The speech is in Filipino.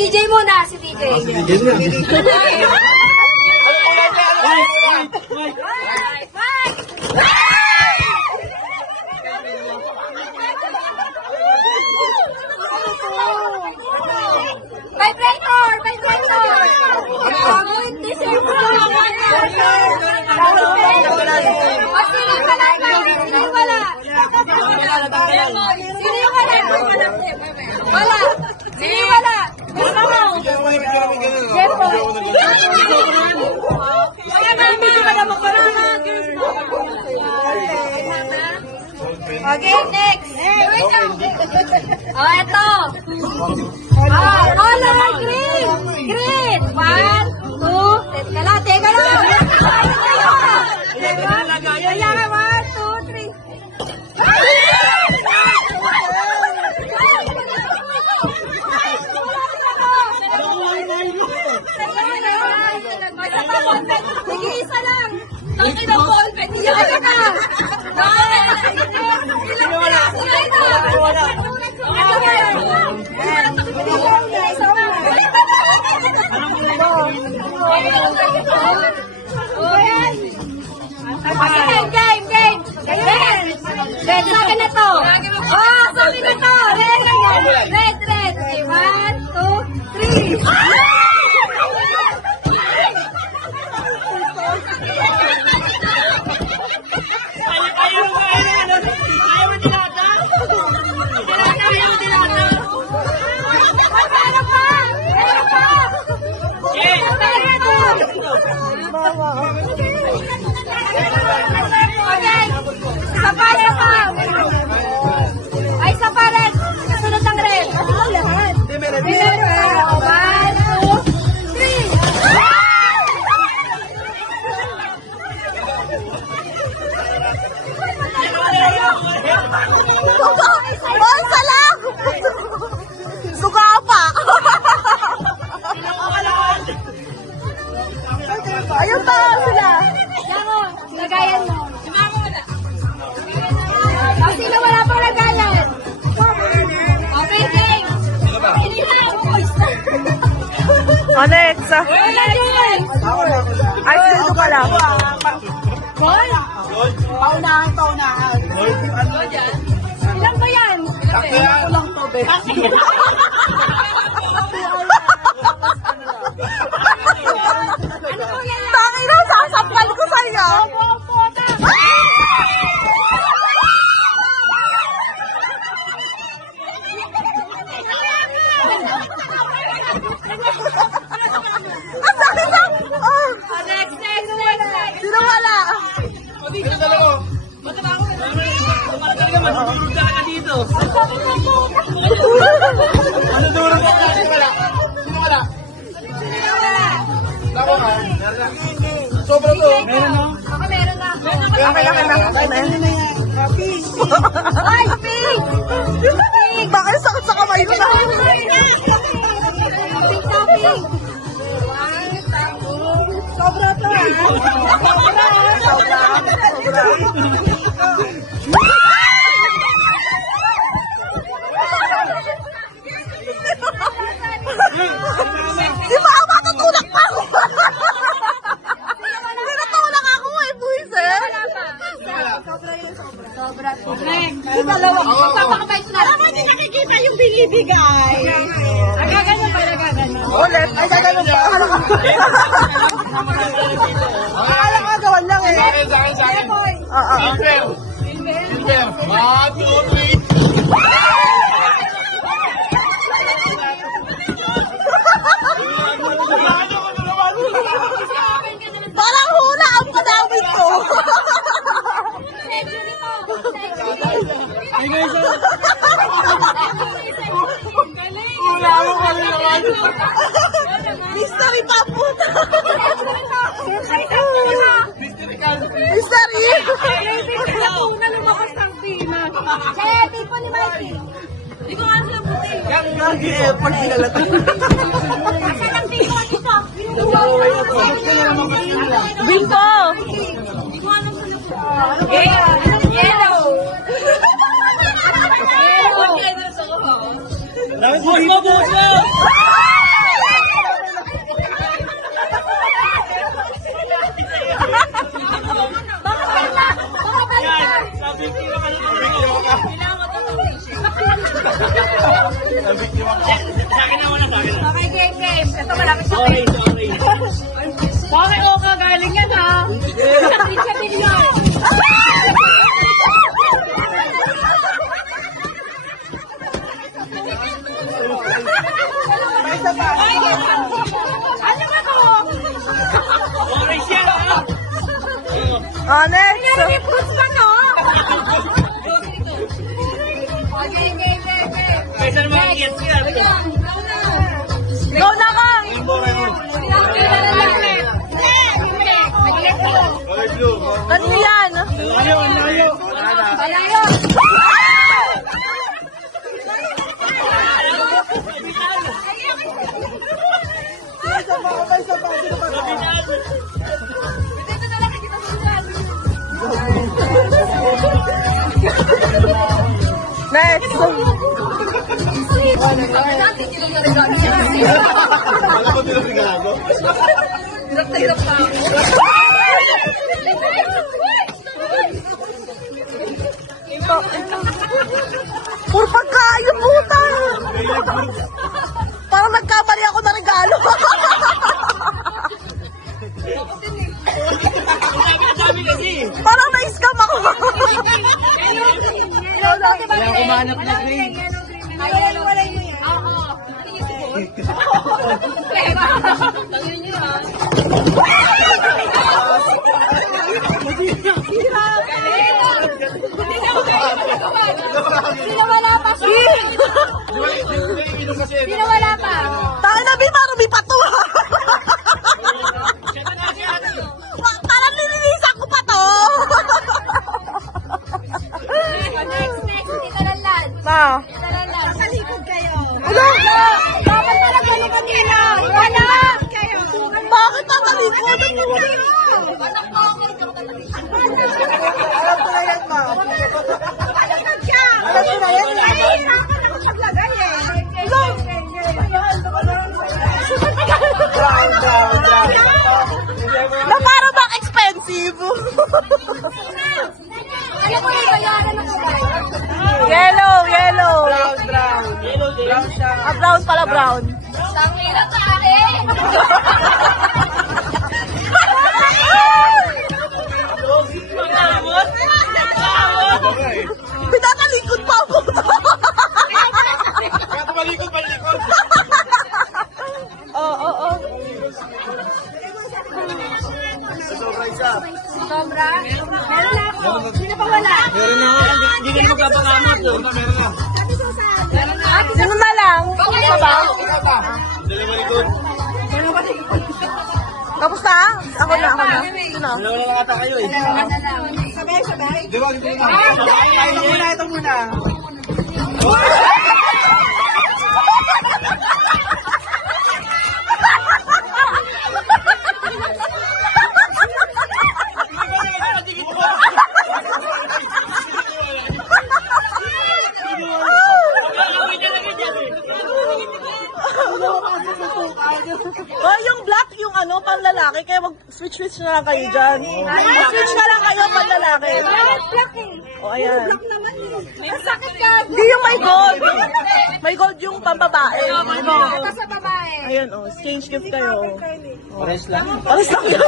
DJ muna, si DJ. Vibrator! Vibrator! Deserve mo sino yung wala? Sino yung wala? Sino yung wala? Wala! Sino yung wala? Gusto mo? Jeffoy! Kaya namin ka na magparana! Okay, next! Oh, eto! Color green! Green! 1, 2, teka lang! Kailangan 1, 2, 3. Sige, isa lang! Tangin ang ballpen! Hindi ka na! Game! Red, sa akin na to! Oh, sa akin na to! Red! 1, 2, 3! Ay, sa pa rin. Sunod ng red. Bonsa lang! Suga pa! Ayun pa sila! Yango, lagayan mo. Sino wala pang lagayan? Okay, game. Next! Wala din. Ay, sino ka lang? Ball? Paunahan. Ilan ba yan? Kulang to, be. Ano po yan? Tangin na, sasampal ko sa'yo! Ang sakit na! Next. Sino wala? Sobra to. Ako meron na. Okay na. Ay, pink! Bakit sakit sa kamay ko na? Pink. Sobra to. Sobra. Di ba ako matutulak pa ako? Tinutulak ako eh, buwisit. Sobra. Dalawa. Magpapakabay sila. Alam mo, hindi nakikita yung binibigay. Nagaganon pa, nagaganon. Ulit. Ay, gagano pa. Akala ko gawan lang eh. Sa akin. Oo. Silver. 1, 2, 3. Parang hula ang panawin ko. Mystery pa po. Mystery. Una lumabas ng pina. Kaya tipo ni Mikey. Hindi ko nga sila puti. Nag-i-effort nilalata. Asan ang tipo ka dito? Bimbo. Hindi ko alam sa lupa. Yellow. Buhos mo! Okay, game. Ito malapit na kayo. Bakit o kagaling yan ha? Siya din yun. Ano ba to? Next. May fruits ba to? Okay, game. Kaysa naman ang yes yan. Go na Kang! Okay, blue. Ano yan? Palayo. Next. Alam ko tinapigado. Hirap pa ako. Puro pagkain, puta! Parang nagkamali ako ng regalo. Dami kasi. Parang na-scam ako. Kaya kumanap na green. Wala nyo yan. Oo. Tangin nyo ha. Sino wala pa? Inom kasi. Sino wala pa? Tayo na, Bin, parang may pato. Parang nililisan ko pa to. Next. Tita Lanlan. Ma. Tita Lanlan. Nakalikod kayo. Ano? Dapat pala kayo kanina. Wala. Kayo. Bakit tatalikod? Anak mo ako. Alam ko na yan, ma. Baliktad siya. Alam ko na yan. Nahihirapan ako maglagay eh. Na parang bang expensive. Ano ko yung bayaran ng kulay? Yellow. Brown siya. Brown pala, brown. Ang hirap sa akin. Pinakalikod pa ako. Kaya tumalikod. Oo. Sobra isa. Sobra? Meron na ako. Sino pa wala? Meron na ako. Hindi ka na magpapangamot. Meron na. Sino na lang? Ikaw ba? Dalawa likod. Tapos na? Ako na. Sino? Dalawa lang ata kayo eh. Sabay. Di ba? Ito na. Ito muna. Oh, yung black, yung ano, pang lalaki, kaya mag-switch na lang kayo dyan. Mag-switch na lang kayo pang lalaki. Black eh. O, ayan. Ang sakit ka. Hindi yung may gold. May gold yung pambabae. Ito sa babae. Ayan, oh, exchange gift kayo. Pares lang. Pares lang yun.